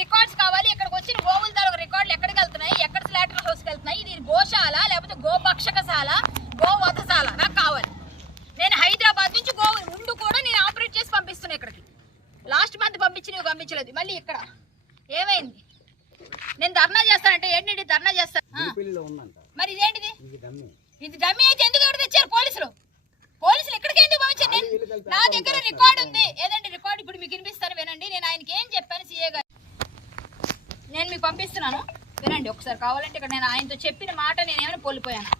Records కావాలి. ఇక్కడికి వచ్చిన గోవుల తాలూకు రికార్డులు ఎక్కడికి వెళ్తున్నాయి, ఎక్కడ స్లాటర్ హౌస్కి వెళ్తున్నాయి, ఇది గోశాల లేకపోతే గోపక్షకశాల, గోవధశాల నాకు కావాలి. నేను హైదరాబాద్ నుంచి గోవు ఉండు కూడా నేను ఆపరేట్ చేసి పంపిస్తున్నా ఇక్కడికి. లాస్ట్ మంత్ పంపించలేదు. మళ్ళీ ఇక్కడ ఏమైంది? నేను ధర్నా చేస్తానంటే ఏంటి ధర్నా చేస్తాను? మరి ఇదేంటిది? ఇది డమ్మీ అయితే ఎందుకు ఎవరు తెచ్చారు? పోలీసులు ఎక్కడికి ఎందుకు పంపించారు? నా దగ్గర రికార్డు ఉంది. ఏదంటే రికార్డు ఇప్పుడు మీకు వినిపిస్తాను వినండి. నేను ఆయనకి ఏం చెప్పాను సీఏ గారు, నేను మీకు పంపిస్తున్నాను వినండి ఒకసారి. కావాలంటే ఇక్కడ నేను ఆయనతో చెప్పిన మాట నేను ఏమైనా కోల్పోయాను.